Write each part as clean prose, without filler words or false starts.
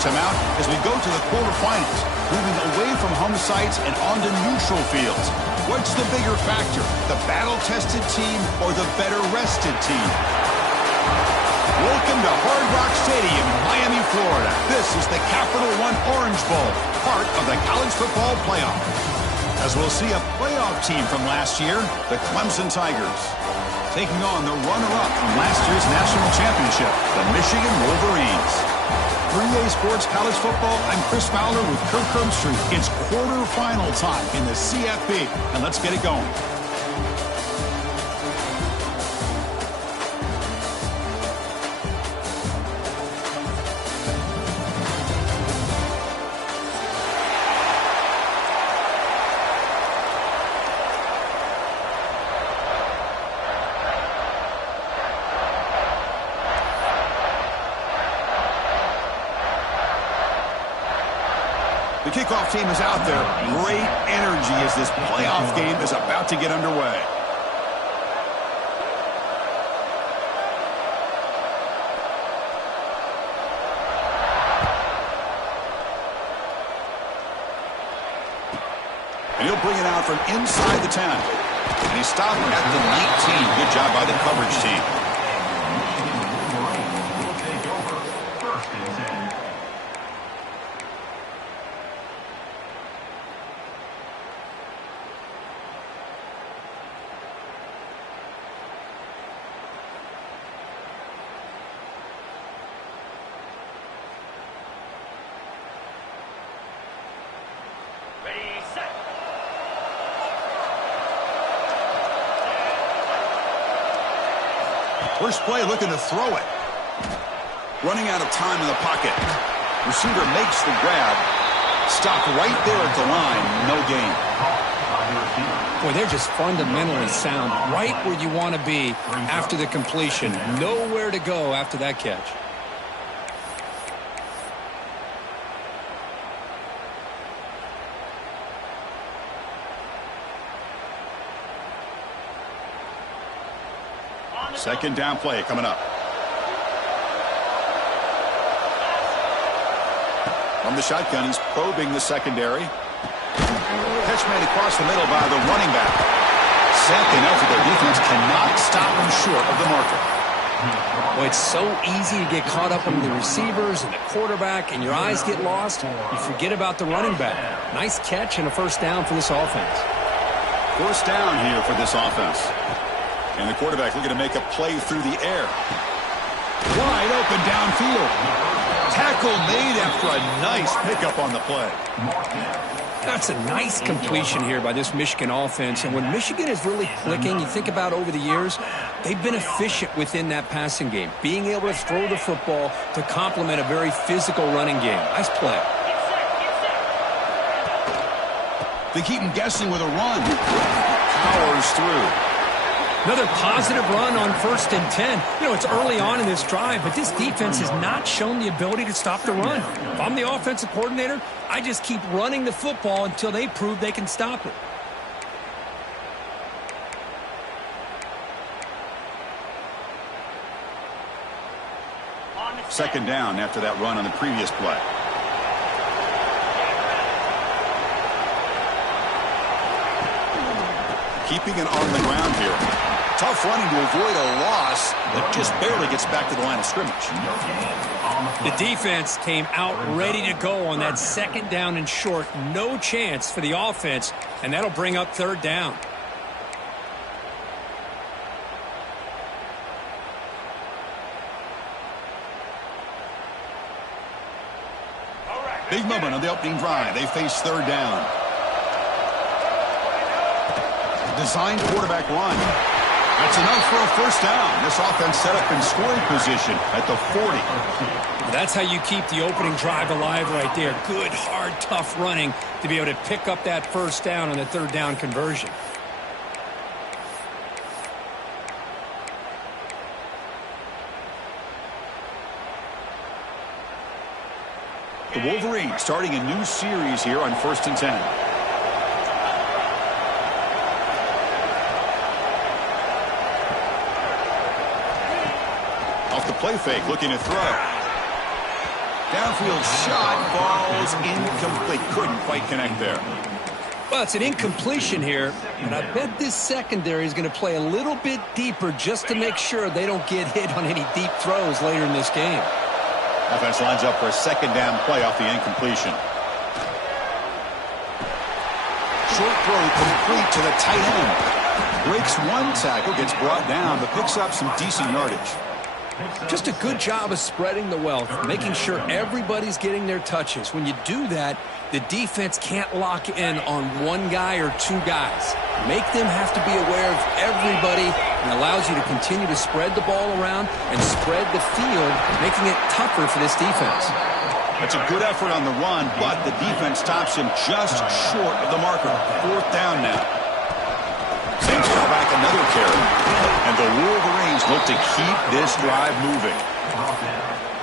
timeout as we go to the quarterfinals, moving away from home sites and onto neutral fields. What's the bigger factor, the battle-tested team or the better-rested team? Welcome to Hard Rock Stadium in Miami, Florida. This is the Capital One Orange Bowl, part of the college football playoff. As we'll see a playoff team from last year, the Clemson Tigers, taking on the runner-up from last year's national championship, the Michigan Wolverines. 3A Sports College Football, I'm Chris Fowler with Kirk Herbstreit. It's quarterfinal time in the CFP, and let's get it going. The kickoff team is out there. Great energy as this playoff game is about to get underway. And he'll bring it out from inside the 10. And he stopped at the 19. Good job by the coverage team. First play looking to throw it. Running out of time in the pocket. Receiver makes the grab. Stopped right there at the line. No gain. Boy, they're just fundamentally sound. Right where you want to be after the completion. Nowhere to go after that catch. Second down play coming up. From the shotgun, he's probing the secondary. Catch made across the middle by the running back. Second effort, their defense cannot stop him short of the marker. Well, it's so easy to get caught up on the receivers and the quarterback, and your eyes get lost. You forget about the running back. Nice catch and a first down for this offense. First down here for this offense. And the quarterback looking to make a play through the air. Wide open downfield. Tackle made after a nice pickup on the play. That's a nice completion here by this Michigan offense. And when Michigan is really clicking, you think about over the years, they've been efficient within that passing game. Being able to throw the football to complement a very physical running game. Nice play. They keep him guessing with a run. Powers through. Another positive run on 1st and 10. You know, it's early on in this drive, but this defense has not shown the ability to stop the run. If I'm the offensive coordinator, I just keep running the football until they prove they can stop it. Second down after that run on the previous play. Keeping it on the ground here. Tough running to avoid a loss that just barely gets back to the line of scrimmage. The defense came out ready to go on that second down and short. No chance for the offense, and that'll bring up third down. Big moment on the opening drive. They face third down. Designed quarterback run. That's enough for a first down. This offense set up in scoring position at the 40. That's how you keep the opening drive alive right there. Good, hard, tough running to be able to pick up that first down on the third down conversion. The Wolverines starting a new series here on 1st and 10. Off the play fake, looking to throw. Downfield shot falls incomplete. Couldn't quite connect there. Well, it's an incompletion here, and I bet this secondary is going to play a little bit deeper just to make sure they don't get hit on any deep throws later in this game. Offense lines up for a second down play off the incompletion. Short throw complete to the tight end. Breaks one tackle, gets brought down, but picks up some decent yardage. Just a good job of spreading the wealth, making sure everybody's getting their touches. When you do that, the defense can't lock in on one guy or two guys. Make them have to be aware of everybody, and allows you to continue to spread the ball around and spread the field, making it tougher for this defense. That's a good effort on the run, but the defense stops him just short of the marker. Fourth down now. Saints call back another carry. And the Wolverines look to keep this drive moving.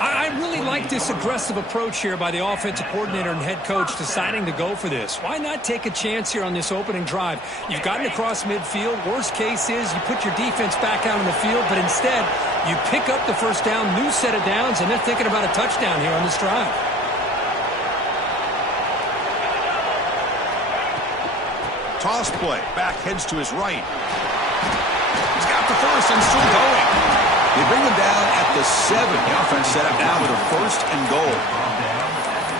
I really like this aggressive approach here by the offensive coordinator and head coach deciding to go for this. Why not take a chance here on this opening drive? You've gotten across midfield. Worst case is you put your defense back out on the field, but instead you pick up the first down, new set of downs, and they're thinking about a touchdown here on this drive. Toss play. Back heads to his right. He's got the first and still going. They bring him down at the 7. The offense set up now with a first and goal.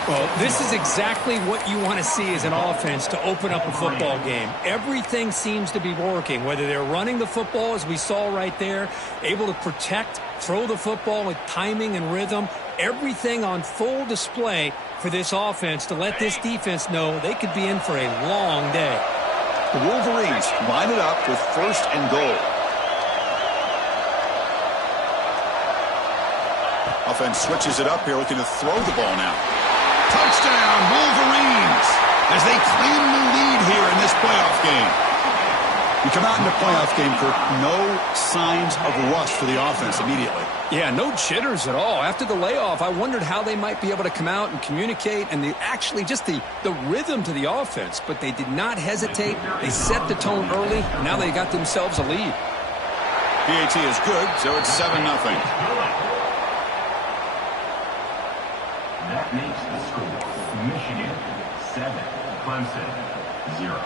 Well, this is exactly what you want to see as an offense to open up a football game. Everything seems to be working, whether they're running the football, as we saw right there, able to protect, throw the football with timing and rhythm, everything on full display for this offense to let this defense know they could be in for a long day. The Wolverines line it up with first and goal. Offense switches it up here, looking to throw the ball now. Touchdown, Wolverines, as they claim the lead here in this playoff game. You come out in the playoff game, Kirk, no signs of rust for the offense immediately. Yeah, no jitters at all. After the layoff, I wondered how they might be able to come out and communicate and actually just the rhythm to the offense. But they did not hesitate. They set the tone early. And now they got themselves a lead. PAT is good, so it's 7-0. That makes the score Michigan 7, Clemson 0.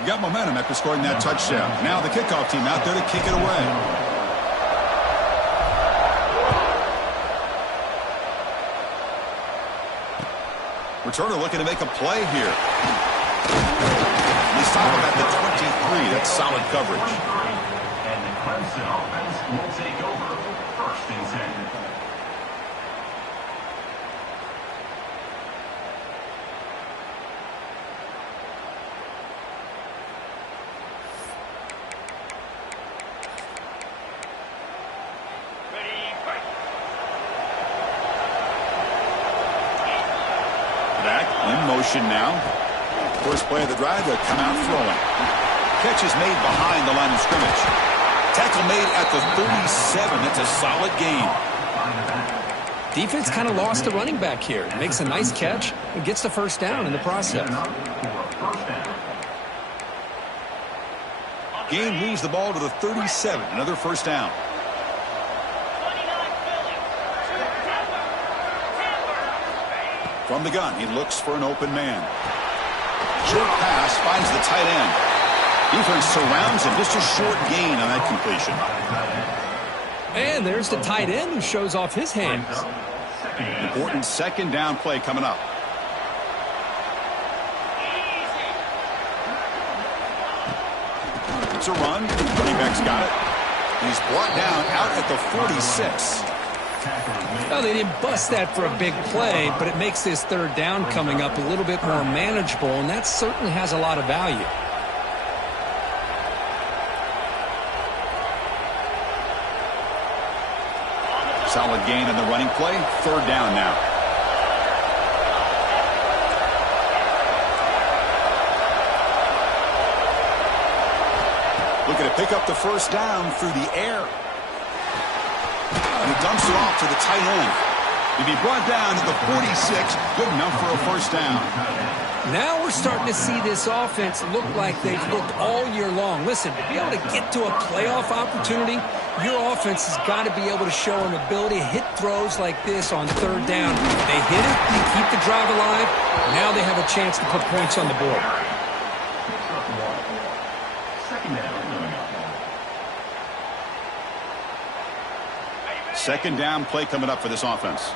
You got momentum after scoring that touchdown. Now the kickoff team out there to kick it away. Returner looking to make a play here. They stop him at the 23. That's solid coverage. And the Clemson offense will take over first and 10. Now. First play of the drive, they'll come out throwing. Catch is made behind the line of scrimmage. Tackle made at the 37. That's a solid gain. Defense kind of lost the running back here. Makes a nice catch and gets the first down in the process. Gain moves the ball to the 37. Another first down. From the gun, he looks for an open man. Short pass finds the tight end. Defense surrounds him. Just a short gain on that completion. And there's the tight end who shows off his hands. Important second down play coming up. It's a run. Running back's got it. He's brought down out at the 46. Well, they didn't bust that for a big play, but it makes this third down coming up a little bit more manageable, and that certainly has a lot of value. Solid gain on the running play. Third down now. Looking to pick up the first down through the air. And he dumps it off to the tight end. He'll be brought down to the 46. Good enough for a first down. Now we're starting to see this offense look like they've looked all year long. Listen, to be able to get to a playoff opportunity, Your offense has got to be able to show an ability to hit throws like this on third down. They hit it, they keep the drive alive. Now they have a chance to put points on the board. Second down play coming up for this offense.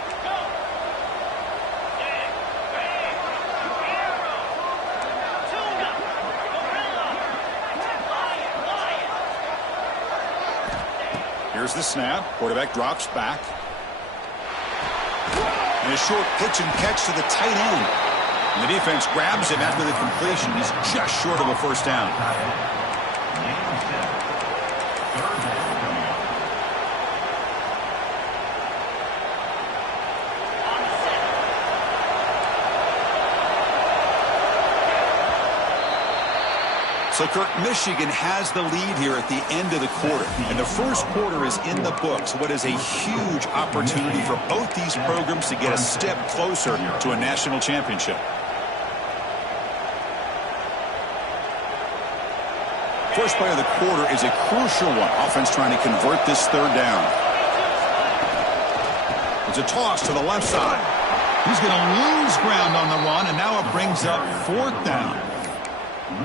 Here's the snap. Quarterback drops back. And a short pitch and catch to the tight end. And the defense grabs him after the completion. He's just short of a first down. So, Kirk, Michigan has the lead here at the end of the quarter. And the first quarter is in the books. What is a huge opportunity for both these programs to get a step closer to a national championship. First play of the quarter is a crucial one. Offense trying to convert this third down. It's a toss to the left side. He's going to lose ground on the run, and now it brings up fourth down.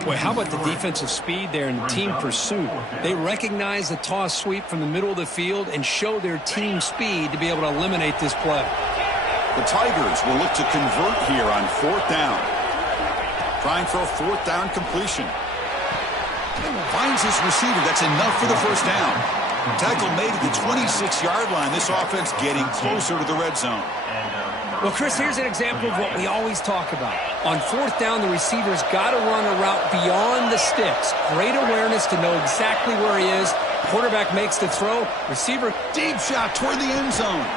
Boy, how about the defensive speed there and the team pursuit? They recognize the toss sweep from the middle of the field and show their team speed to be able to eliminate this play. The Tigers will look to convert here on fourth down. Trying for a fourth down completion. Finds his receiver. That's enough for the first down. Tackle made at the 26-yard line. This offense getting closer to the red zone. Well, Chris, here's an example of what we always talk about. On fourth down, the receiver's got to run a route beyond the sticks. Great awareness to know exactly where he is. Quarterback makes the throw. Receiver, deep shot toward the end zone.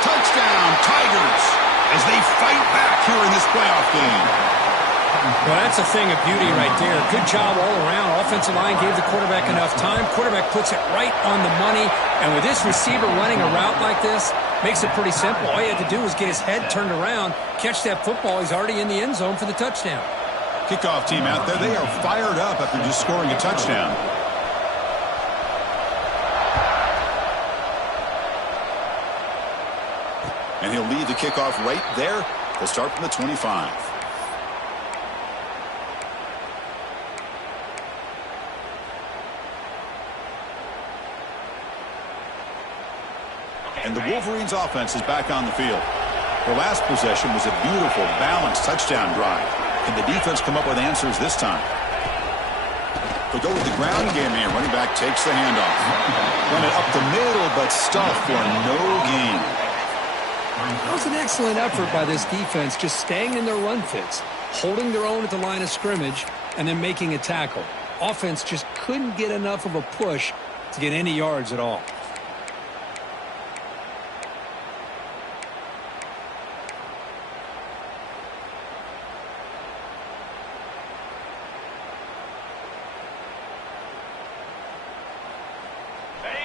Touchdown, Tigers, as they fight back here in this playoff game. Well, that's a thing of beauty right there. Good job all around. Offensive line gave the quarterback enough time. Quarterback puts it right on the money. And with this receiver running a route like this, makes it pretty simple. All you had to do was get his head turned around, catch that football. He's already in the end zone for the touchdown. Kickoff team out there. They are fired up after just scoring a touchdown. And he'll lead the kickoff right there. They'll start from the 25. And the Wolverines offense is back on the field. Their last possession was a beautiful, balanced touchdown drive. Can the defense come up with answers this time? They'll go with the ground game here. Running back takes the handoff. Run it up the middle, but stuffed for no gain. That was an excellent effort by this defense, just staying in their run fits, holding their own at the line of scrimmage, and then making a tackle. Offense just couldn't get enough of a push to get any yards at all.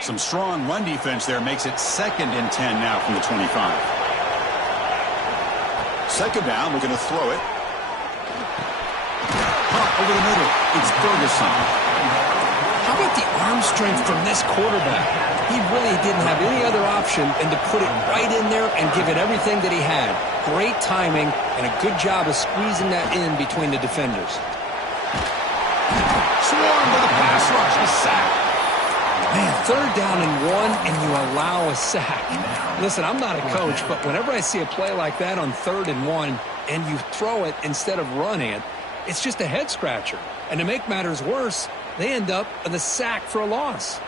Some strong run defense there makes it 2nd and 10 now from the 25. Second down, we're going to throw it. Pump over the middle. It's Ferguson. How about the arm strength from this quarterback? He really didn't have any other option than to put it right in there and give it everything that he had. Great timing and a good job of squeezing that in between the defenders. Swarm with a pass rush, a sack. Man, third down and 1, and you allow a sack. Listen, I'm not a coach, but whenever I see a play like that on 3rd and 1, and you throw it instead of running it, it's just a head-scratcher. And to make matters worse, they end up with a sack for a loss.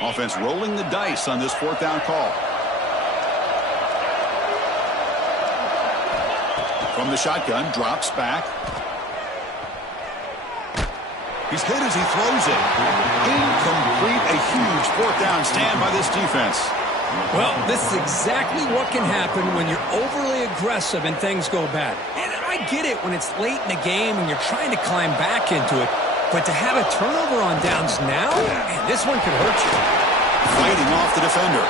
Offense rolling the dice on this 4th down call. From the shotgun, drops back. He's hit as he throws it. Incomplete, a huge 4th down stand by this defense. Well, this is exactly what can happen when you're overly aggressive and things go bad. And I get it when it's late in the game and you're trying to climb back into it. But to have a turnover on downs now, man, this one could hurt you. Fighting off the defender.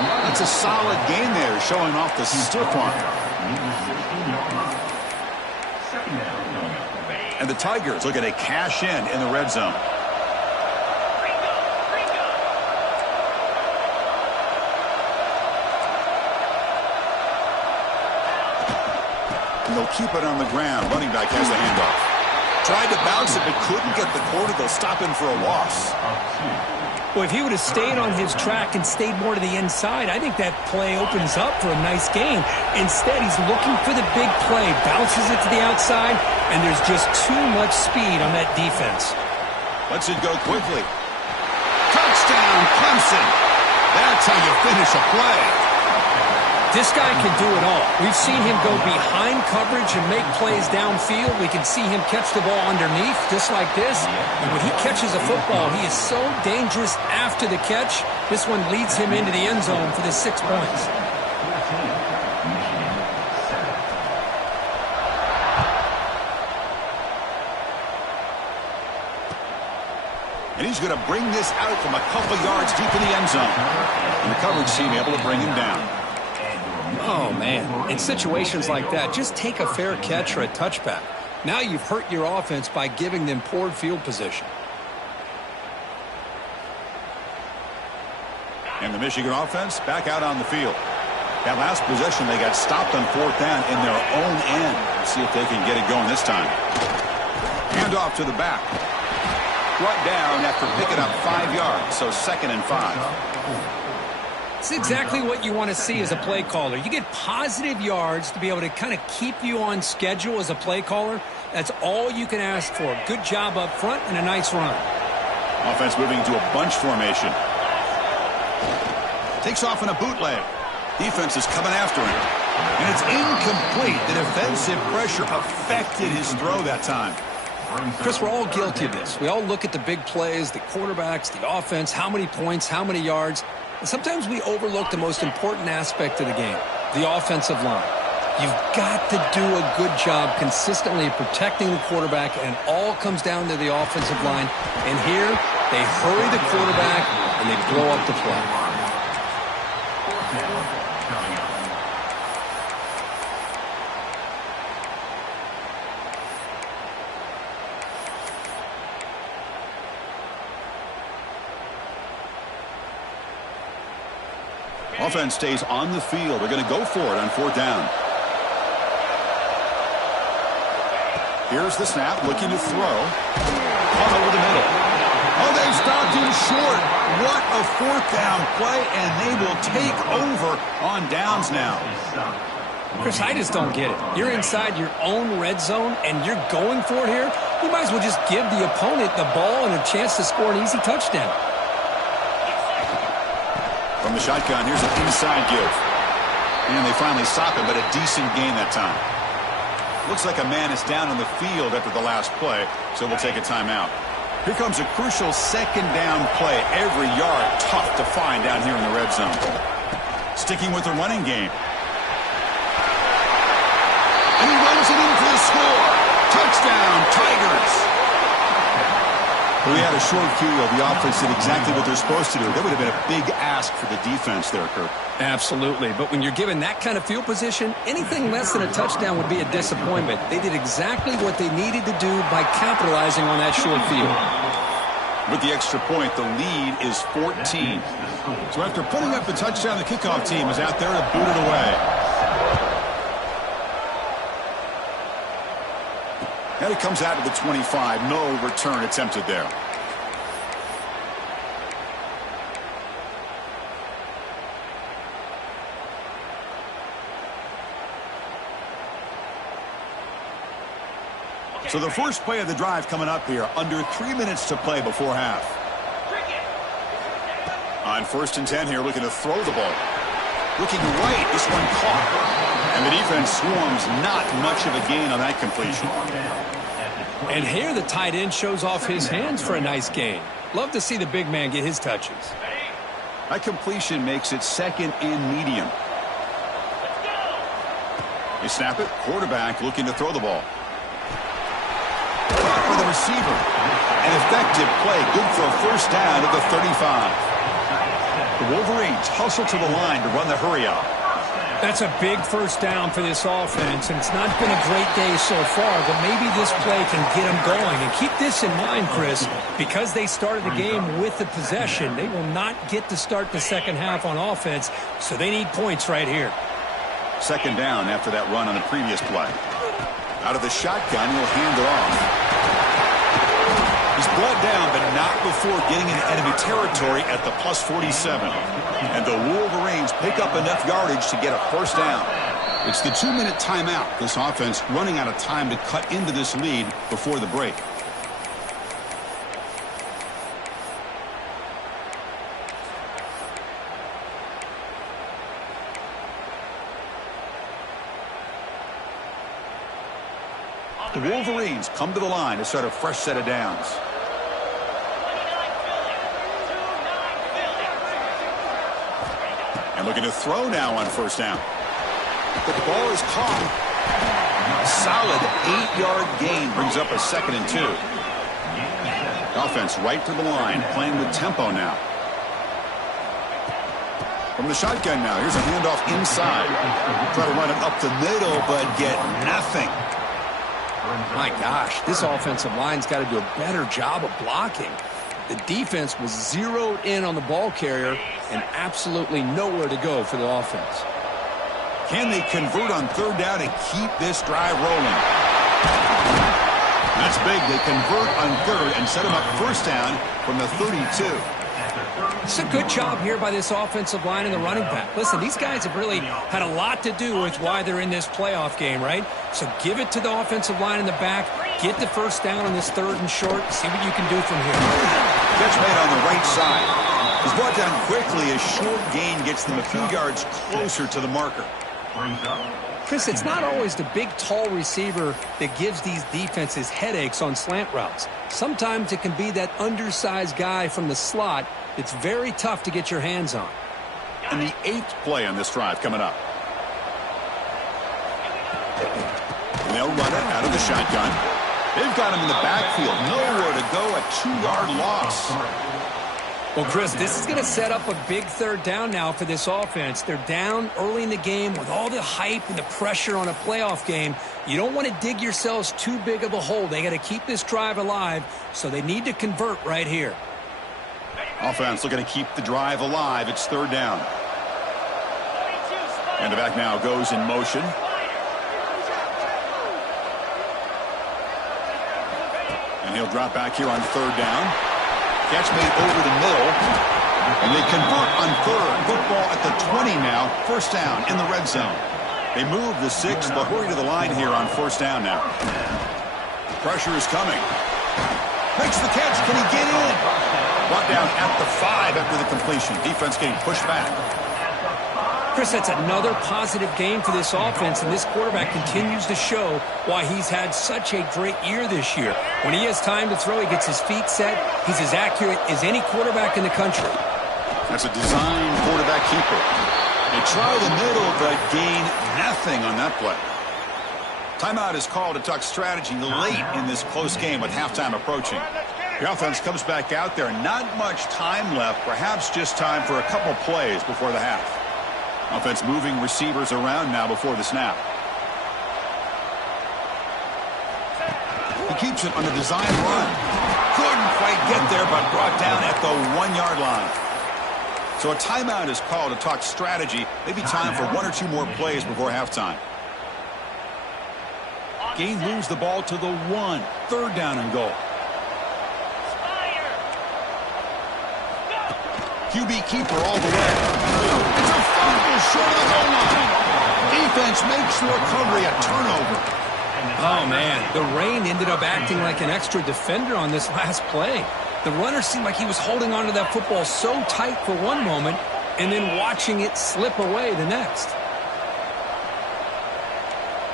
That's a solid gain there, showing off the stiff arm. And the Tigers looking to cash in the red zone. And they'll keep it on the ground. Running back has the handoff. Tried to bounce it, but couldn't get the quarter. They'll stop him for a loss. Well, if he would have stayed on his track and stayed more to the inside, I think that play opens up for a nice gain. Instead, he's looking for the big play, bounces it to the outside, and there's just too much speed on that defense. Lets it go quickly. Touchdown, Clemson. That's how you finish a play. This guy can do it all. We've seen him go behind coverage and make plays downfield. We can see him catch the ball underneath just like this. And when he catches a football, he is so dangerous after the catch. This one leads him into the end zone for the 6 points. And he's going to bring this out from a couple yards deep in the end zone. And the coverage team able to bring him down. Oh, man. In situations like that, just take a fair catch or a touchback. Now you've hurt your offense by giving them poor field position. And the Michigan offense back out on the field. That last possession, they got stopped on 4th down in their own end. Let's see if they can get it going this time. Hand off to the back. Brought down after picking up 5 yards, so 2nd and 5. It's exactly what you want to see as a play caller. You get positive yards to be able to kind of keep you on schedule as a play caller. That's all you can ask for. Good job up front and a nice run. Offense moving to a bunch formation. Takes off in a bootleg. Defense is coming after him. And it's incomplete. The defensive pressure affected his throw that time. Chris, we're all guilty of this. We all look at the big plays, the quarterbacks, the offense, how many points, how many yards. And sometimes we overlook the most important aspect of the game, the offensive line. You've got to do a good job consistently protecting the quarterback, and it all comes down to the offensive line. And here, they hurry the quarterback, and they blow up the play. Offense stays on the field. They're going to go for it on 4th down. Here's the snap, looking to throw. Caught over the middle. Oh, they stopped him short. What a 4th down play, and they will take over on downs now. Chris, I just don't get it. You're inside your own red zone, and you're going for it here. You might as well just give the opponent the ball and a chance to score an easy touchdown. From the shotgun, here's an inside give. And they finally stop him, but a decent gain that time. Looks like a man is down on the field after the last play, so we'll take a timeout. Here comes a crucial 2nd down play. Every yard tough to find down here in the red zone. Sticking with the running game. And he runs it in for the score. Touchdown, Tigers. We had a short field. The offense did exactly what they're supposed to do. That would have been a big ask for the defense there, Kirk. Absolutely. But when you're given that kind of field position, anything less than a touchdown would be a disappointment. They did exactly what they needed to do by capitalizing on that short field. With the extra point, the lead is 14. So after putting up the touchdown, the kickoff team is out there to boot it away. And it comes out to the 25. No return attempted there. So the first play of the drive coming up here. Under 3 minutes to play before half. On 1st and 10 here, looking to throw the ball. Looking right, this one caught. And the defense swarms, not much of a gain on that completion. And here the tight end shows off his hands for a nice gain. Love to see the big man get his touches. That completion makes it 2nd and medium. They snap it. Quarterback looking to throw the ball. Caught for the receiver. An effective play. Good for a 1st down at the 35. The Wolverines hustle to the line to run the hurry up. That's a big first down for this offense, and it's not been a great day so far, but maybe this play can get them going. And keep this in mind, Chris, because they started the game with the possession, they will not get to start the second half on offense, so they need points right here. Second down after that run on the previous play. Out of the shotgun, he'll hand it off. He's brought down, but not before getting into enemy territory at the plus 47. And the Wolverines pick up enough yardage to get a first down. It's the 2-minute timeout. This offense running out of time to cut into this lead before the break. The Wolverines come to the line to start a fresh set of downs. And looking to throw now on first down. The ball is caught. A solid 8-yard gain brings up a 2nd and 2. Offense right to the line, playing with tempo now. From the shotgun now, here's a handoff inside. Try to run it up the middle, but get nothing. My gosh, this offensive line's got to do a better job of blocking. The defense was zeroed in on the ball carrier and absolutely nowhere to go for the offense. Can they convert on third down and keep this drive rolling? That's big. They convert on third and set them up first down from the 32. It's a good job here by this offensive line and the running back. Listen, these guys have really had a lot to do with why they're in this playoff game, right? So give it to the offensive line in the back. Get the first down on this 3rd and short. See what you can do from here. Catch made on the right side. He's brought down quickly. A short gain gets them a few yards closer to the marker. Chris, it's not always the big, tall receiver that gives these defenses headaches on slant routes. Sometimes it can be that undersized guy from the slot that's very tough to get your hands on. And the 8th play on this drive coming up. And they'll run it out of the shotgun. They've got him in the backfield. Nowhere to go, a 2-yard loss. Well, Chris, this is going to set up a big 3rd down now for this offense. They're down early in the game with all the hype and the pressure on a playoff game. You don't want to dig yourselves too big of a hole. They got to keep this drive alive, so they need to convert right here. Offense looking to keep the drive alive. It's 3rd down. And the back now goes in motion. And he'll drop back here on 3rd down. Catch made over the middle. And they convert on 3rd. Football at the 20 now. First down in the red zone. They move the 6. They'll hurry to the line here on first down now. Pressure is coming. Makes the catch. Can he get in? Brought down at the 5 after the completion. Defense getting pushed back. Chris, that's another positive game for this offense, and this quarterback continues to show why he's had such a great year this year. When he has time to throw, he gets his feet set. He's as accurate as any quarterback in the country. That's a design quarterback keeper. They try the middle, but gain nothing on that play. Timeout is called to talk strategy late in this close game with halftime approaching. The offense comes back out there. Not much time left. Perhaps just time for a couple plays before the half. Offense moving receivers around now before the snap. He keeps it on the design run. Couldn't quite get there, but brought down at the 1-yard line. So a timeout is called to talk strategy. Maybe time for 1 or 2 more plays before halftime. Gain moves the ball to the 1. 3rd down and goal. QB keeper all the way. It's a fumble short of the goal line. Defense makes the recovery a turnover. Oh, man, the rain ended up acting like an extra defender on this last play. The runner seemed like he was holding onto that football so tight for one moment and then watching it slip away the next.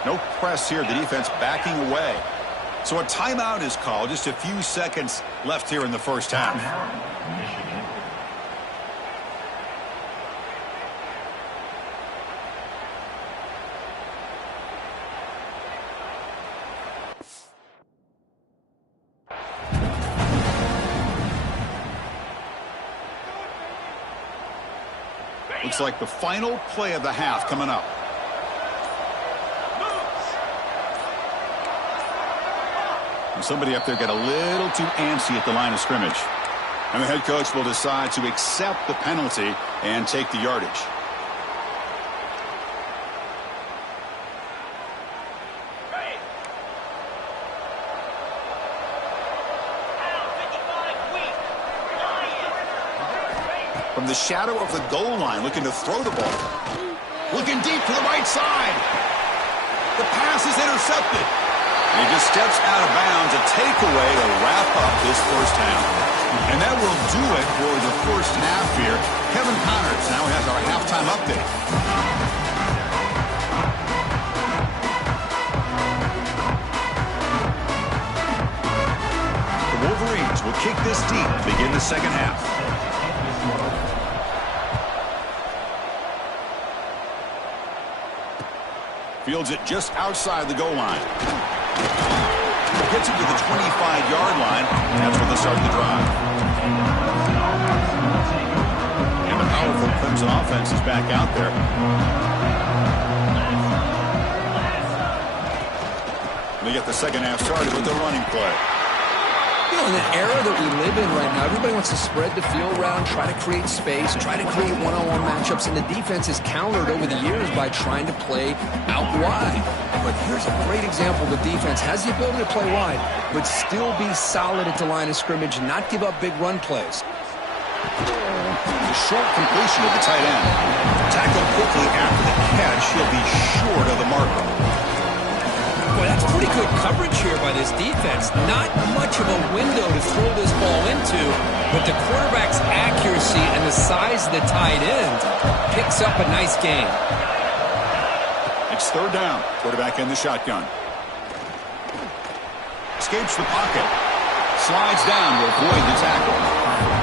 No press here. The defense backing away. So a timeout is called. Just a few seconds left here in the first half. Looks like the final play of the half coming up. And somebody up there got a little too antsy at the line of scrimmage. And the head coach will decide to accept the penalty and take the yardage. From the shadow of the goal line, looking to throw the ball. Looking deep to the right side. The pass is intercepted. And he just steps out of bounds, a takeaway to wrap up this first half. And that will do it for the first half here. Kevin Connors now has our halftime update. The Wolverines will kick this deep to begin the second half. Fields it just outside the goal line. Gets it to the 25-yard line. That's when they start the drive. And the powerful Clemson offense is back out there. They get the second half started with the running play. You know, in the era that we live in right now, everybody wants to spread the field around, try to create space, try to create one-on-one matchups, and the defense is countered over the years by trying to play out wide. But here's a great example. The defense has the ability to play wide, but still be solid at the line of scrimmage and not give up big run plays. The short completion of the tight end. Tackled quickly after the catch. He'll be short of the marker. Boy, that's pretty good coverage here by this defense. Not much of a window to throw this ball into, but the quarterback's accuracy and the size of the tight end picks up a nice gain. It's third down. Quarterback in the shotgun. Escapes the pocket. Slides down to avoid the tackle.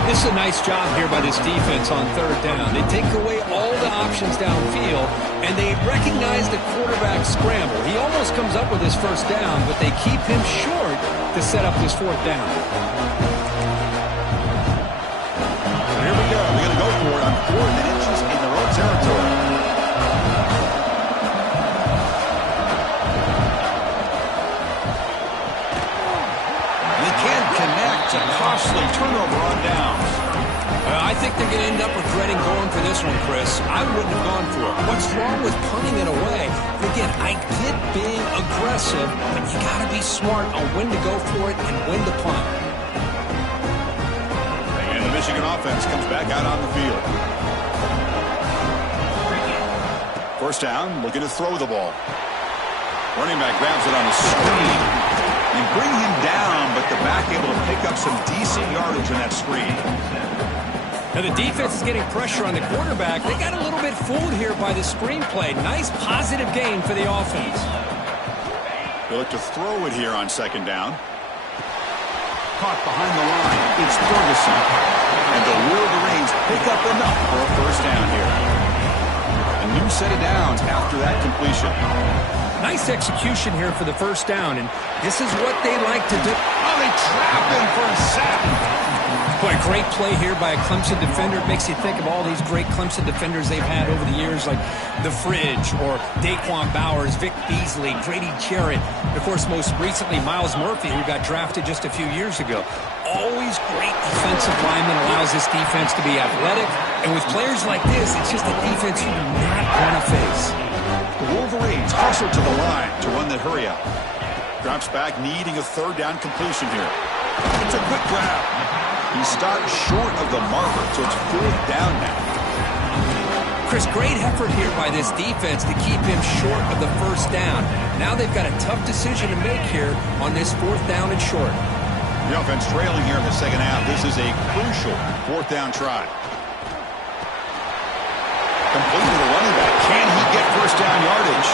This is a nice job here by this defense on third down. They take away all the options downfield, and they recognize the quarterback scramble. He almost comes up with his first down, but they keep him short to set up this fourth down. So here we go. We're going to go for it on 4th and inches in their own territory. It's a costly turnover on downs. I think they're going to end up regretting going for this one, Chris. I wouldn't have gone for it. What's wrong with punting it away? Again, I get being aggressive, but you got to be smart on when to go for it and when to punt. And the Michigan offense comes back out on the field. First down, looking to throw the ball. Running back grabs it on the screen. And bring him down, but the back able to pick up some decent yardage in that screen. Now the defense is getting pressure on the quarterback. They got a little bit fooled here by the screenplay. Nice positive gain for the offense. They look to throw it here on second down. Caught behind the line. It's Ferguson. And the Wolverines pick up enough for a first down here. A new set of downs after that completion. Nice execution here for the first down, and this is what they like to do. Oh, they trap him for a sack. Boy, great play here by a Clemson defender. It makes you think of all these great Clemson defenders they've had over the years, like The Fridge or Daquan Bowers, Vic Beasley, Grady Jarrett. Of course, most recently, Miles Murphy, who got drafted just a few years ago. Always great defensive lineman, allows this defense to be athletic. And with players like this, it's just a defense you do not want to face. The Wolverines hustle to the line to run the hurry up. Drops back, needing a third down completion here. It's a quick grab. He stopped short of the marker, so it's fourth down now. Chris, great effort here by this defense to keep him short of the first down. Now they've got a tough decision to make here on this fourth down and short. The offense trailing here in the second half. This is a crucial fourth down try. Complete to the running back. Can he get first down yardage?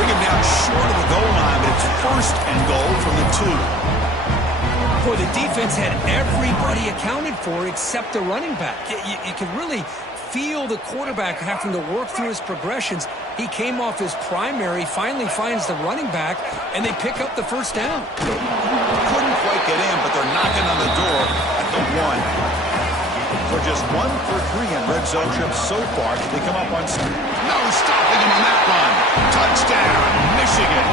Bring him down short of the goal line, but it's first and goal from the 2. Boy, the defense had everybody accounted for except the running back. You can really feel the quarterback having to work through his progressions. He came off his primary, finally finds the running back, and they pick up the first down. Couldn't quite get in, but they're knocking on the door at the 1. So just 1 for 3 in red zone trips so far. They come up on no stopping him on that run. Touchdown, Michigan.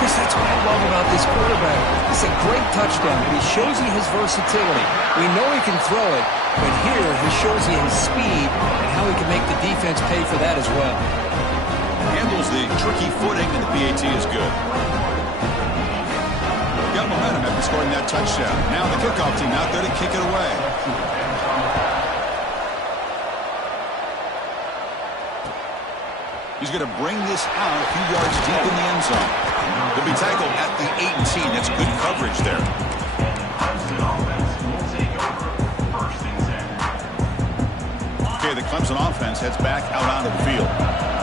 Chris, that's what I love about this quarterback. It's a great touchdown, but he shows you his versatility. We know he can throw it, but here he shows you his speed and how he can make the defense pay for that as well. Handles the tricky footing, and the PAT is good. Got momentum after scoring that touchdown. Now the kickoff team out there to kick it away. He's going to bring this out a few yards deep in the end zone. He'll be tackled at the 18. That's good coverage there. Okay, the Clemson offense heads back out onto the field.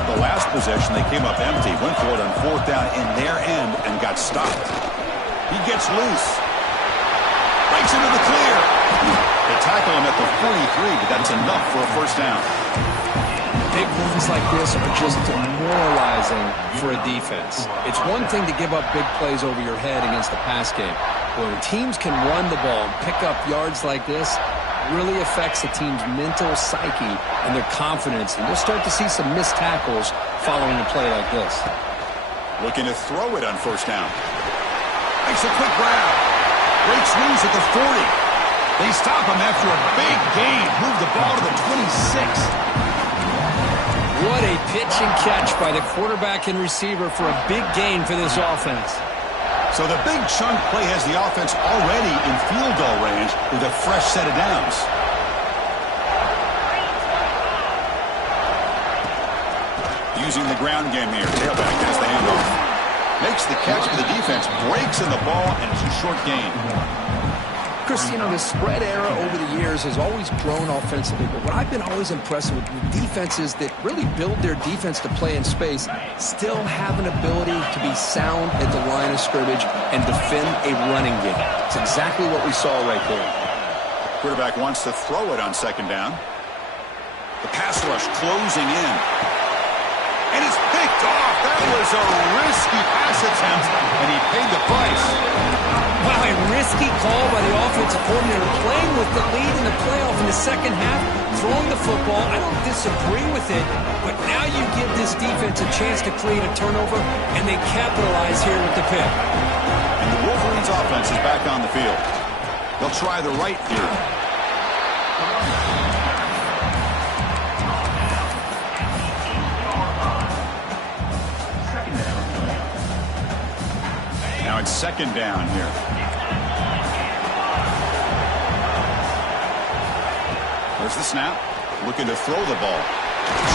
The last possession, they came up empty, went for it on 4th down in their end, and got stopped. He gets loose. Breaks into the clear. They tackle him at the 43, but that's enough for a first down. Big moves like this are just demoralizing for a defense. It's one thing to give up big plays over your head against the pass game. When teams can run the ball and pick up yards like this, it really affects the team's mental psyche and their confidence. And you'll start to see some missed tackles following a play like this. Looking to throw it on first down. Makes a quick grab. Breaks loose at the 40. They stop him after a big gain. Move the ball to the 26. What a pitch and catch by the quarterback and receiver for a big gain for this offense. So the big chunk play has the offense already in field goal range with a fresh set of downs. Using the ground game here. Tailback has the handoff. Makes the catch for the defense. Breaks in the ball, and it's a short gain. Chris, you know, the spread era over the years has always grown offensively, but what I've been always impressed with defenses that really build their defense to play in space still have an ability to be sound at the line of scrimmage and defend a running game. It's exactly what we saw right there. Quarterback wants to throw it on 2nd down. The pass rush closing in. And it's picked off. That was a risky pass attempt, and he paid the price. Wow, a risky call by the offensive coordinator, playing with the lead in the playoff in the second half, throwing the football. I don't disagree with it, but now you give this defense a chance to create a turnover, and they capitalize here with the pick. And the Wolverines' offense is back on the field. They'll try the right here. Now it's 2nd down here. There's the snap. Looking to throw the ball.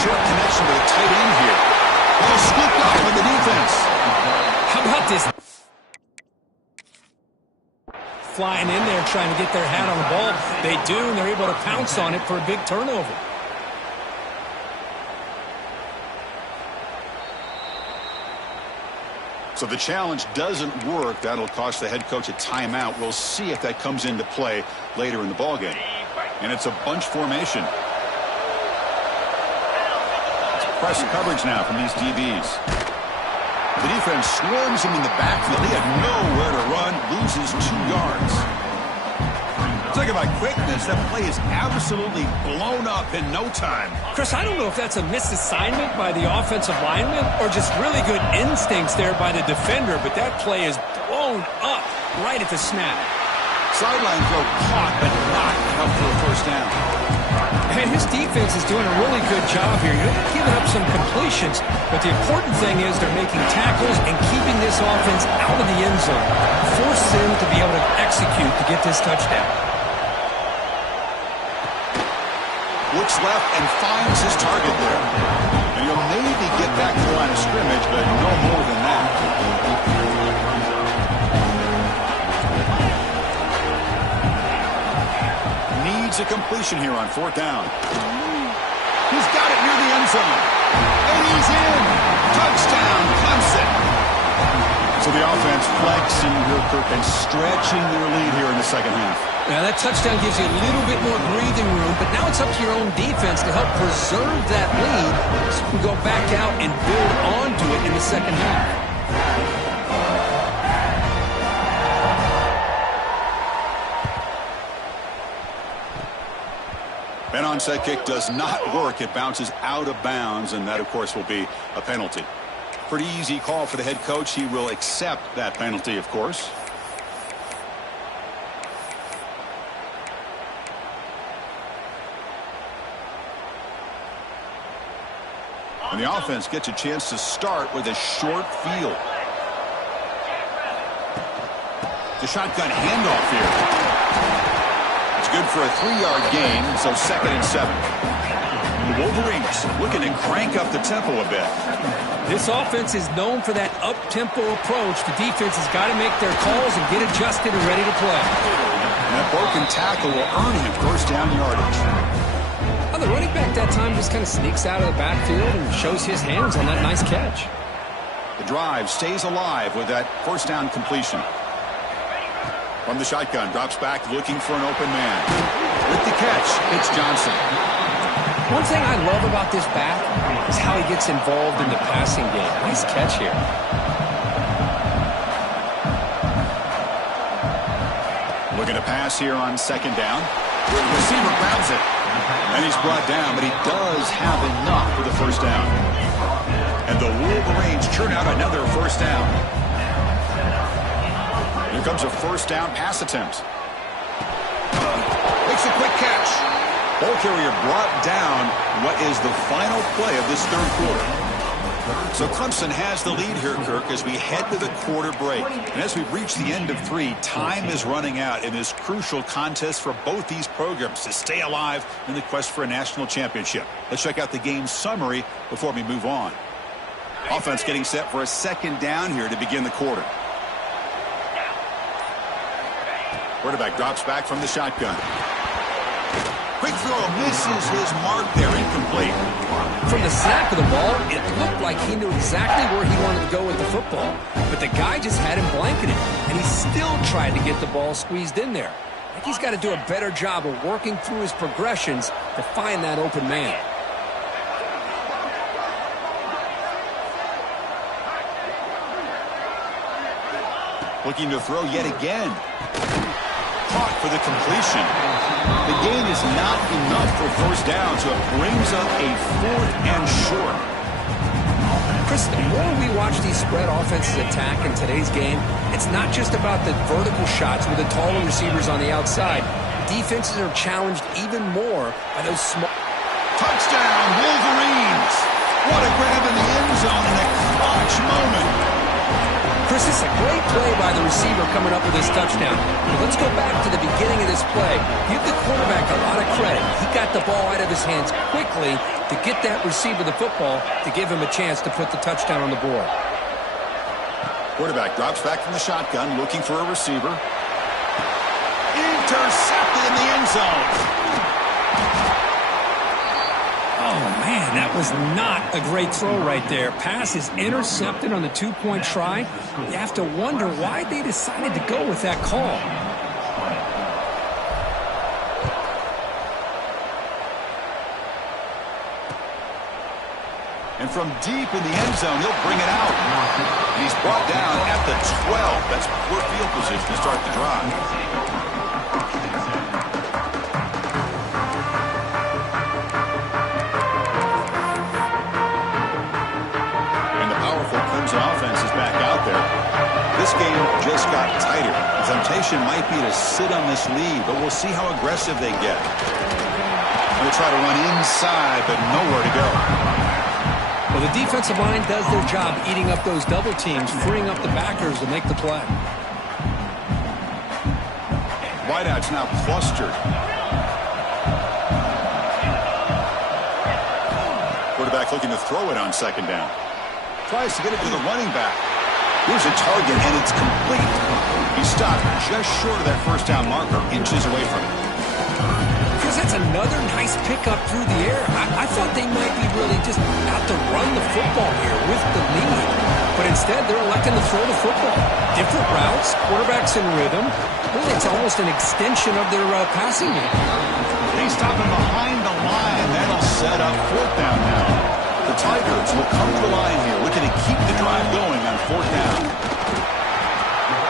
Short connection to the tight end here. Ball scooped up with the defense. How about this? Flying in there trying to get their hat on the ball. They do, and they're able to pounce on it for a big turnover. So the challenge doesn't work. That'll cost the head coach a timeout. We'll see if that comes into play later in the ballgame. And it's a bunch formation. It's press coverage now from these DBs. The defense swarms him in the backfield. He had nowhere to run, loses 2 yards. Talk about quickness. That play is absolutely blown up in no time. Chris, I don't know if that's a misassignment by the offensive lineman or just really good instincts there by the defender, but that play is blown up right at the snap. Sideline throw caught, but not enough for a first down. And his defense is doing a really good job here. You're giving up some completions, but the important thing is they're making tackles and keeping this offense out of the end zone. Force them to be able to execute to get this touchdown. Looks left and finds his target there. And he'll maybe get back to the line of scrimmage, but no more than that. Needs a completion here on 4th down. He's got it near the end zone. And he's in. Touchdown, Clemson. So the offense flexing here, Kirk, and stretching their lead here in the second half. Now that touchdown gives you a little bit more breathing room, but now it's up to your own defense to help preserve that lead so you can go back out and build onto it in the second half. onside kick does not work. It bounces out of bounds, and that, of course, will be a penalty. Pretty easy call for the head coach. He will accept that penalty, of course. And the offense gets a chance to start with a short field. The shotgun handoff here. It's good for a 3-yard gain, so 2nd and 7. The Wolverines looking to crank up the tempo a bit. This offense is known for that up-tempo approach. The defense has got to make their calls and get adjusted and ready to play. And that broken tackle will earn him first down yardage. The running back that time just kind of sneaks out of the backfield and shows his hands on that nice catch. The drive stays alive with that first down completion. From the shotgun, drops back looking for an open man. With the catch, it's Johnson. One thing I love about this back is how he gets involved in the passing game. Nice catch here. Looking to pass here on 2nd down. Receiver grabs it. And he's brought down, but he does have enough for the first down. And the Wolverines churn out another first down. Here comes a first down pass attempt. Makes a quick catch. Ball carrier brought down. What is the final play of this 3rd quarter? So Clemson has the lead here, Kirk, as we head to the quarter break. And as we reach the end of 3, time is running out in this crucial contest for both these programs to stay alive in the quest for a national championship. Let's check out the game summary before we move on. Offense getting set for a 2nd down here to begin the quarter. Quarterback drops back from the shotgun. Quick throw, misses his mark there, incomplete. From the snap of the ball, it looked like he knew exactly where he wanted to go with the football. But the guy just had him blanketed, and he still tried to get the ball squeezed in there. I think he's got to do a better job of working through his progressions to find that open man. Looking to throw yet again. Caught for the completion. The gain is not enough for first down, so it brings up a 4th and short. Chris, the more we watch these spread offenses attack in today's game, it's not just about the vertical shots with the taller receivers on the outside. Defenses are challenged even more by those small... Touchdown, Wolverines! What a grab in the end zone in a clutch moment. Chris, it's a great play by the receiver coming up with this touchdown. But let's go back to the beginning of this play. Give the quarterback a lot of credit. He got the ball out of his hands quickly to get that receiver the football to give him a chance to put the touchdown on the board. Quarterback drops back from the shotgun, looking for a receiver. Intercepted in the end zone. Oh, man, that was not a great throw right there. Pass is intercepted on the 2-point try. You have to wonder why they decided to go with that call. And from deep in the end zone, he'll bring it out. And he's brought down at the 12. That's poor field position to start the drive. Offense is back out there. This game just got tighter. The temptation might be to sit on this lead, but we'll see how aggressive they get. They'll try to run inside, but nowhere to go. Well, the defensive line does their job eating up those double teams, freeing up the backers to make the play. Wideout's now clustered. Quarterback looking to throw it on 2nd down. Tries to get it to the running back. Here's a target, and it's complete. He stopped just short of that first down marker, inches away from it. Because that's another nice pickup through the air. I thought they might be really just out to run the football here with the lead. But instead, they're electing to throw the football. Different routes, quarterbacks in rhythm. Really, it's almost an extension of their passing game. They stop him behind the line. That'll set up 4th down now. The Tigers will come to the line here, looking to keep the drive going on 4th down.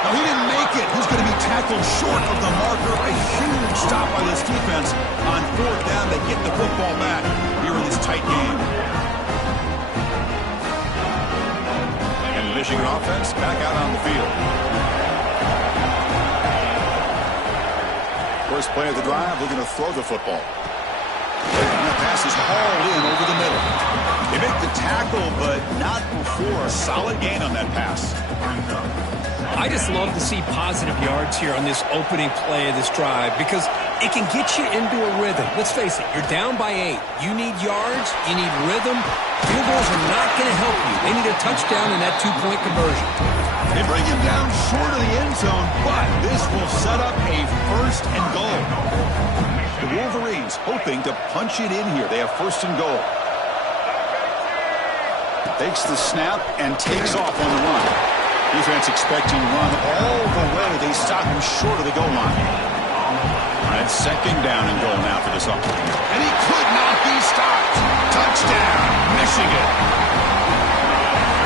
No, he didn't make it. Who's going to be tackled? Tackled short of the marker. A huge stop by this defense. On fourth down, they get the football back here in this tight game. And the Michigan offense back out on the field. First play of the drive, they're going to throw the football. And the pass is hauled in over the middle. They make the tackle, but not before a solid gain on that pass. I just love to see positive yards here on this opening play of this drive because it can get you into a rhythm. Let's face it, you're down by 8. You need yards, you need rhythm. Field goals are not going to help you. They need a touchdown and that 2-point conversion. They bring him down short of the end zone, but this will set up a first and goal. The Wolverines hoping to punch it in here. They have first and goal. Takes the snap and takes off on the run. Defense expecting run all the way. They stop him short of the goal line. All right, second down and goal now for this offense. And he could not be stopped. Touchdown, Michigan.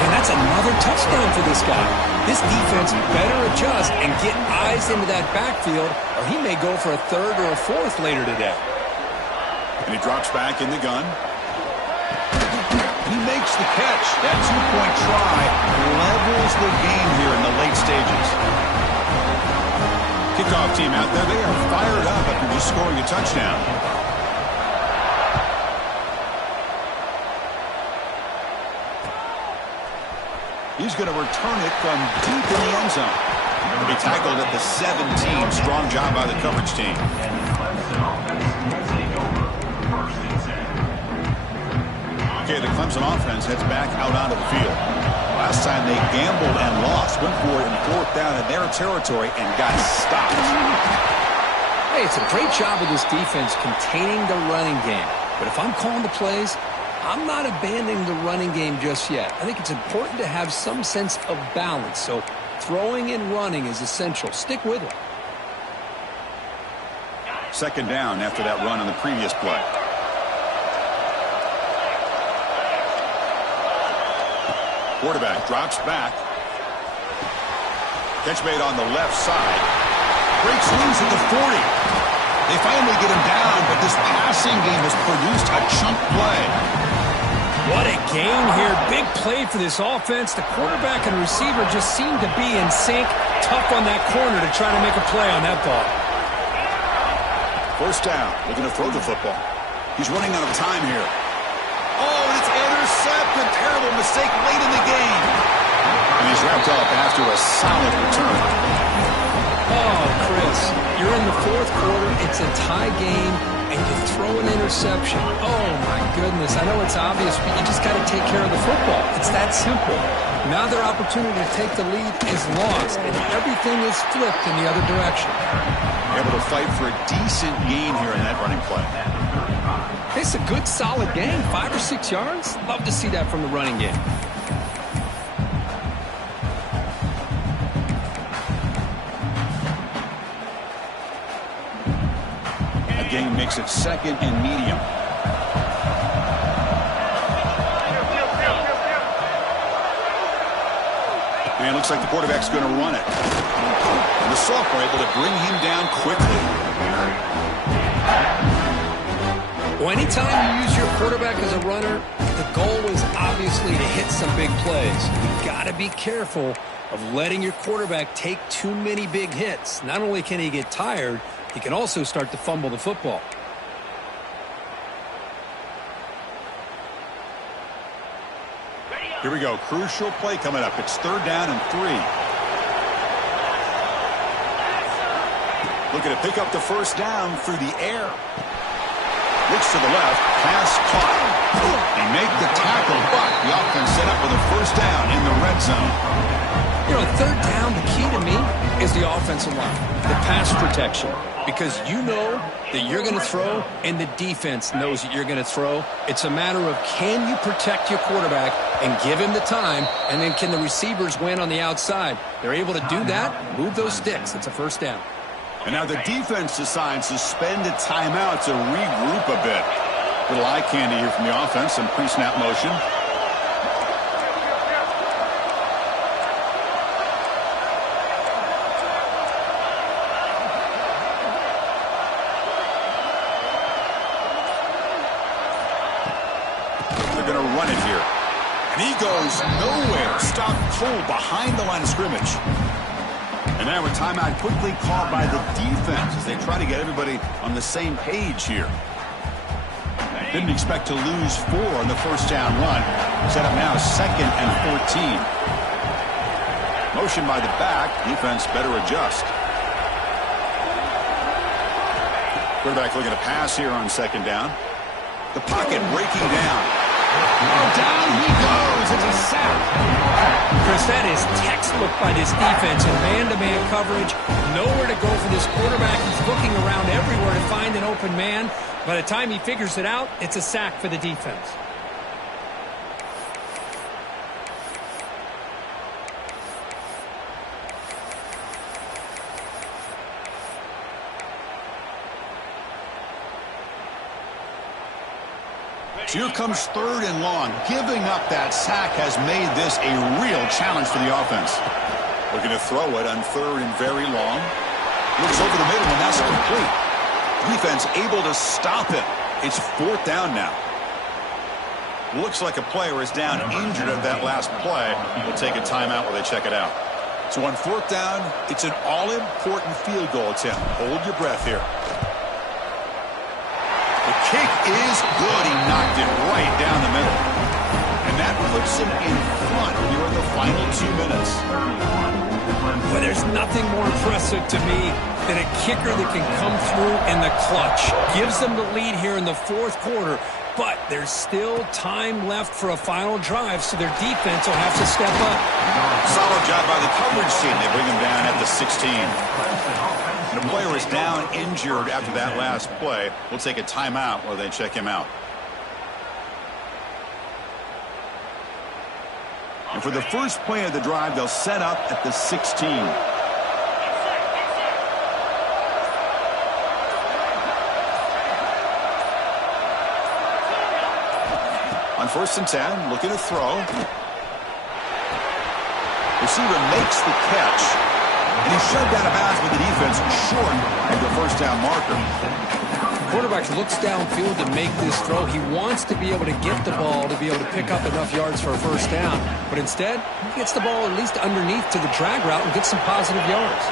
And that's another touchdown for this guy. This defense better adjust and get eyes into that backfield, or he may go for a third or a fourth later today. And he drops back in the gun. He makes the catch. That 2-point try levels the game here in the late stages. Kickoff team out there, they are fired up after just scoring a touchdown. He's going to return it from deep in the end zone. He'll be tackled at the 17. Strong job by the coverage team. Okay, the Clemson offense heads back out onto the field. Last time they gambled and lost, went for it in fourth down in their territory and got stopped. Hey, it's a great job of this defense containing the running game. But if I'm calling the plays, I'm not abandoning the running game just yet. I think it's important to have some sense of balance. So throwing and running is essential. Stick with it. Second down after that run on the previous play. Quarterback drops back. Catch made on the left side. Breaks loose at the 40. They finally get him down, but this passing game has produced a chunk play. What a game here. Big play for this offense. The quarterback and receiver just seem to be in sync. Tough on that corner to try to make a play on that ball. First down. They're going to throw the football. He's running out of time here. Oh, and it's intercepted. Terrible mistake late in the game. And he's wrapped up after a solid return. Oh, Chris, you're in the fourth quarter. It's a tie game, and you throw an interception. Oh, my goodness. I know it's obvious, but you just got to take care of the football. It's that simple. Now their opportunity to take the lead is lost, and everything is flipped in the other direction. Able to fight for a decent gain here in that running play. It's a good, solid game. 5 or 6 yards. Love to see that from the running game. A gain makes it second and medium. And it looks like the quarterback's going to run it. And the sophomore able to bring him down quickly. Well, anytime you use your quarterback as a runner, the goal is obviously to hit some big plays. You've got to be careful of letting your quarterback take too many big hits. Not only can he get tired, he can also start to fumble the football. Here we go. Crucial play coming up. It's third down and 3. Looking to pick up the first down through the air. Looks to the left. Pass caught. They make the tackle, but the offense set up with a first down in the red zone. You know, third down, the key to me is the offensive line, the pass protection. Because you know that you're going to throw, and the defense knows that you're going to throw. It's a matter of can you protect your quarterback and give him the time, and then can the receivers win on the outside? They're able to do that, move those sticks. It's a first down. And now the defense decides to spend a timeout to regroup a bit. Little eye candy here from the offense, some pre-snap motion. goes nowhere. Stopped cold behind the line of scrimmage. And now a timeout quickly called by the defense as they try to get everybody on the same page here. Didn't expect to lose 4 on the first down run. Set up now 2nd and 14. Motion by the back. Defense better adjust. Quarterback looking to pass here on 2nd down. The pocket breaking down. Oh, down he goes. It's a sack. Chris, that is textbook by this defense in man-to-man coverage. Nowhere to go for this quarterback. He's looking around everywhere to find an open man. By the time he figures it out, it's a sack for the defense. Here comes 3rd and long. Giving up that sack has made this a real challenge for the offense. Looking to throw it on 3rd and very long. Looks over the middle, and that's complete. Defense able to stop it. It's 4th down now. Looks like a player is down injured at that last play. We'll take a timeout while they check it out. So on 4th down, it's an all-important field goal attempt. Hold your breath here. The kick is good. He knocked it right down the middle. And that puts him in front here in the final 2 minutes. But there's nothing more impressive to me than a kicker that can come through in the clutch. Gives them the lead here in the 4th quarter, but there's still time left for a final drive, so their defense will have to step up. Solid job by the coverage team. They bring him down at the 16. And the player is down injured after that last play. We'll take a timeout while they check him out. And for the first play of the drive, they'll set up at the 16. On 1st and 10, looking to throw. Receiver makes the catch. And he's shoved out of bounds with the defense short of the 1st down marker. Quarterback looks downfield to make this throw. He wants to be able to get the ball to be able to pick up enough yards for a 1st down. But instead, he gets the ball at least underneath to the drag route and gets some positive yards.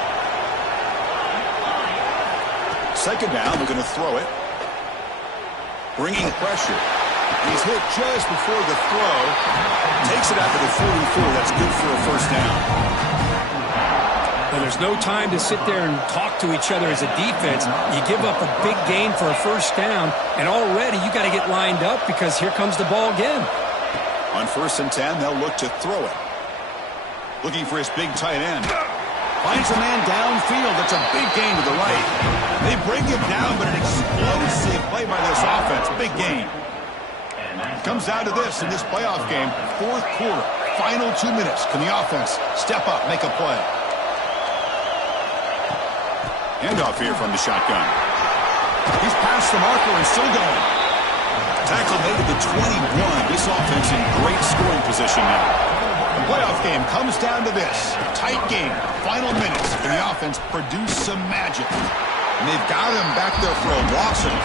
2nd down, looking to throw it. Bringing pressure. He's hit just before the throw. Takes it out to the 44. That's good for a 1st down. Well, there's no time to sit there and talk to each other as a defense. You give up a big gain for a 1st down, and already you got to get lined up because here comes the ball again. On 1st and 10, they'll look to throw it. Looking for his big tight end. Finds a man downfield. That's a big gain to the right. They bring him down, but an explosive play by this offense. Big gain. Comes down to this in this playoff game. 4th quarter. Final 2 minutes. Can the offense step up, make a play? Handoff here from the shotgun. He's past the marker and still going. Tackle made at the 21. This offense in great scoring position now. The playoff game comes down to this. Tight game. Final minutes. Can the offense produce some magic? And they've got him back there for a loss of 8.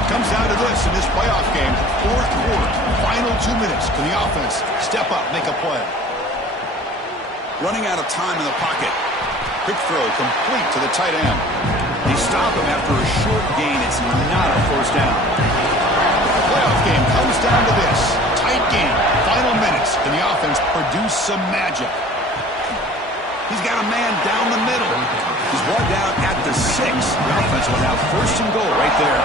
It comes down to this in this playoff game. 4th quarter. Final 2 minutes. Can the offense step up, make a play? Running out of time in the pocket. Quick throw complete to the tight end. They stop him after a short gain. It's not a 1st down. The playoff game comes down to this. Tight game. Final minutes. Can the offense produce some magic? He's got a man down the middle. He's brought down at the 6. The offense will have 1st and goal right there.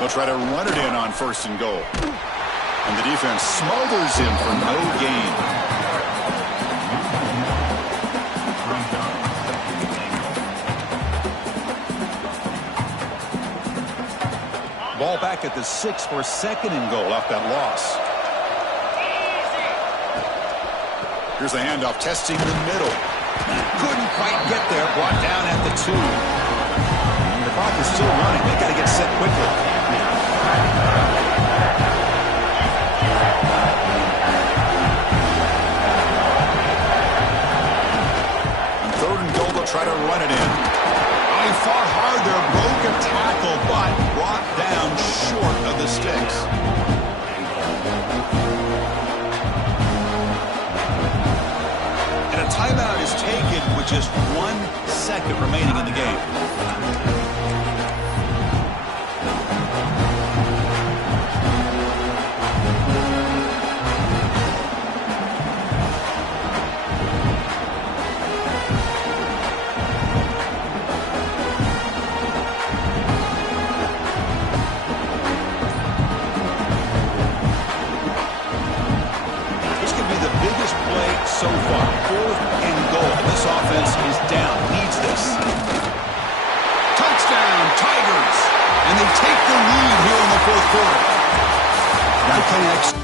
They'll try to run it in on 1st and goal. And the defense smothers him for no gain. Ball back at the 6 for 2nd and goal off that loss. Here's the handoff, testing the middle. Couldn't quite get there, brought down at the 2. The clock is still running. They got to get set quickly. Try to run it in. Far hard there, broke a tackle, but brought down the sticks. And a timeout is taken with just 1 second remaining in the game. So far, 4th and goal. This offense is down, needs this. Touchdown, Tigers! And they take the lead here in the 4th quarter. That connects.